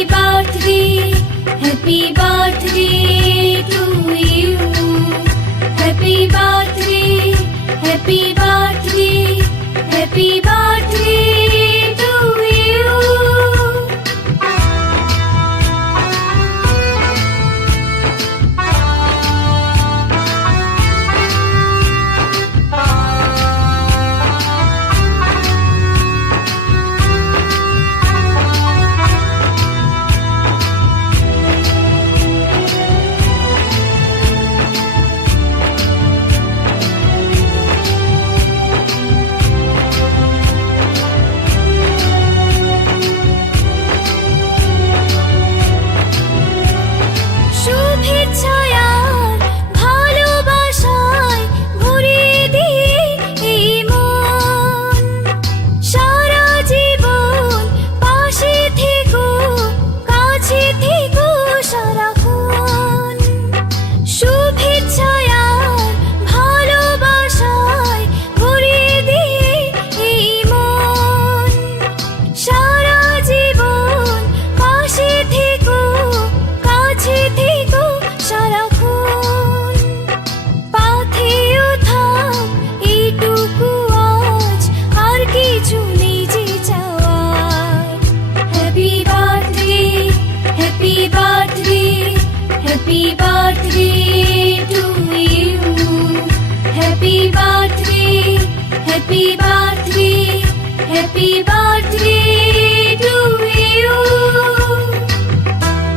Happy birthday to you. Happy birthday, happy birthday, happy birthday to you. Happy birthday to you. Happy birthday, happy birthday, happy birthday to you.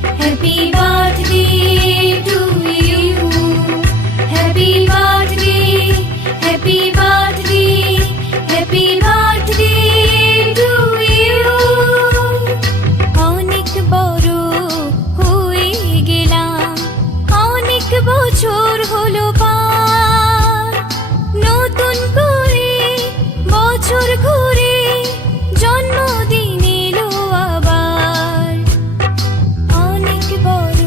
Happy birthday to you. Happy birthday, happy birthday, happy birthday to you. অনেক বড় হয়ে গেলাম, অনেক বছর হলো পার, নতুন করে বছর ঘুরে জন্মদিন এলো আবার। অনেক বড়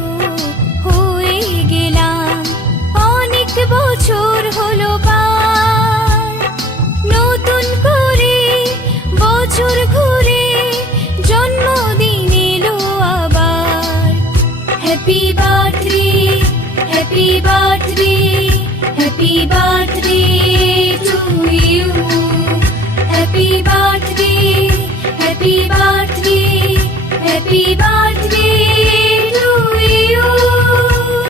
হয়ে গেলাম, অনেক বছর হলো পার, নতুন করে বছর ঘুরে জন্মদিন এলো আবার। Happy birthday, happy birthday, happy birthday to you. Happy birthday, happy birthday, happy birthday